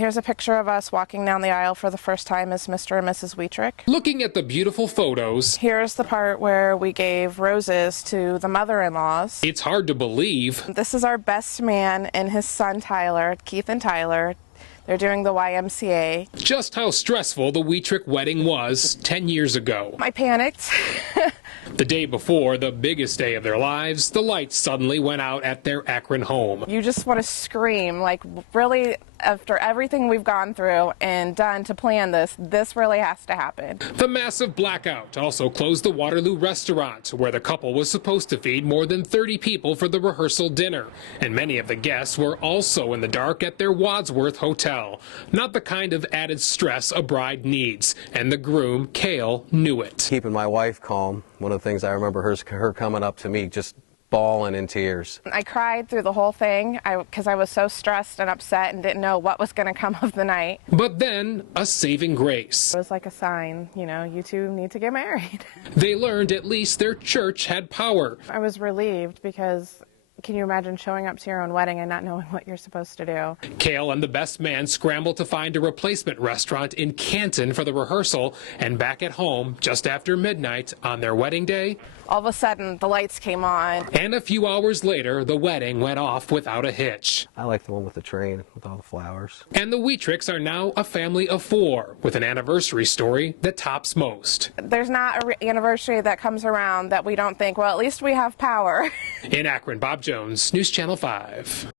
Here's a picture of us walking down the aisle for the first time as Mr. and Mrs. Wietrich. Looking at the beautiful photos, Here's the part where we gave roses to the mother-in-laws. it's hard to believe. This is our best man and his son Tyler, Keith and Tyler. They're doing the YMCA. Just how stressful the Wietrich wedding was 10 years ago. I panicked. The day before, the biggest day of their lives, the lights suddenly went out at their Akron home. You just want to scream, like, really, after everything we've gone through and done to plan this, this really has to happen. The massive blackout also closed the Waterloo restaurant, where the couple was supposed to feed more than 30 people for the rehearsal dinner. And many of the guests were also in the dark at their Wadsworth hotel. Not the kind of added stress a bride needs. And the groom, Cale, knew it. Keeping my wife calm. One of the things I remember her coming up to me just bawling in tears. I cried through the whole thing because I was so stressed and upset and didn't know what was going to come of the night. But then, a saving grace. It was like a sign, you know, you two need to get married. They learned at least their church had power. I was relieved because can you imagine showing up to your own wedding and not knowing what you're supposed to do? Cale and the best man scrambled to find a replacement restaurant in Canton for the rehearsal, and back at home, just after midnight on their wedding day, all of a sudden the lights came on. And a few hours later, the wedding went off without a hitch. I like the one with the train with all the flowers. And the Wietrichs are now a family of 4 with an anniversary story that tops most. There's not an anniversary that comes around that we don't think, well, at least we have power. In Akron, Bob Jones, News Channel 5.